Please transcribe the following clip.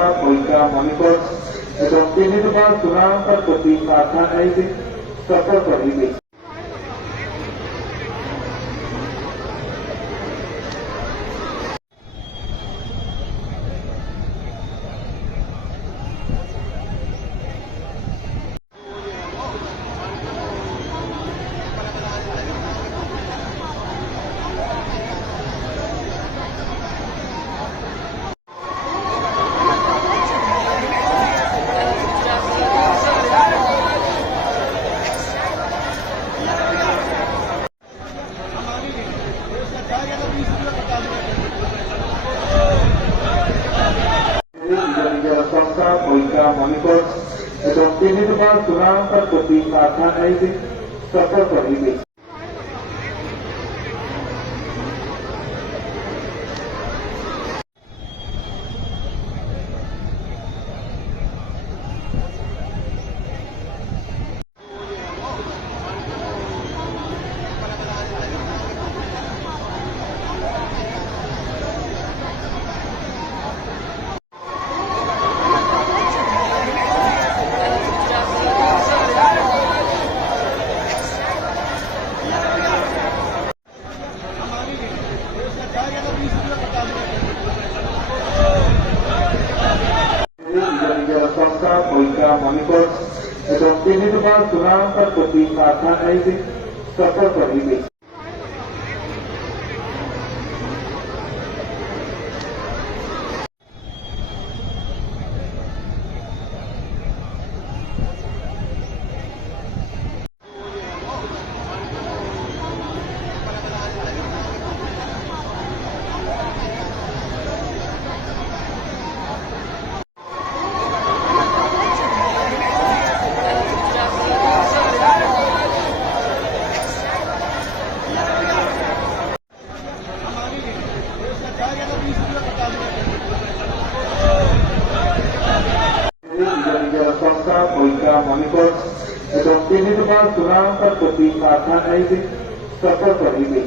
সংস্থা পরীক্ষা মনিটর এবং 3 নম্বর চূড়ান্ত প্রতি কারখানায় সফল করিবে। সংস্থা পরীক্ষা মনিটর এবং 3 নম্বর চূড়ান্ত প্রতি কারখানায় সফল করিবে। সংস্থা পরীক্ষা মনিটর এবং 3 নম্বর চূড়ান্ত প্রতি কারখানায় সফল করিবে। সংস্থা পরীক্ষা মনিটর এবং 3 নম্বর চূড়ান্ত প্রতি কারখানায় সফল করিবে।